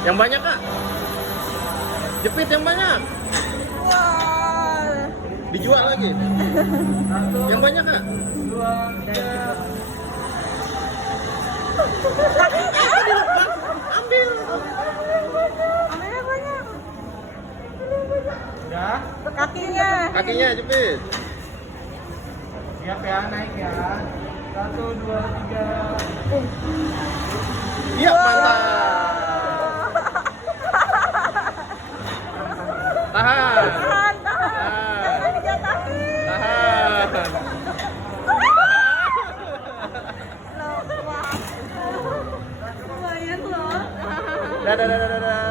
Yang banyak kak. Jepit yang banyak. Wah. Dijual lagi. Yang banyak kak. Ambil. Ambilnya banyak. Udah, Kakinya. Kakinya jepit. siap ya, naik ya. 1, 2, 3. Iya mantap. Tahan. Tahan, tahan. Tahan. Jangan dijatuhin. Tahan. Loh, wah. Lumayan loh. Dadah dadah dadah.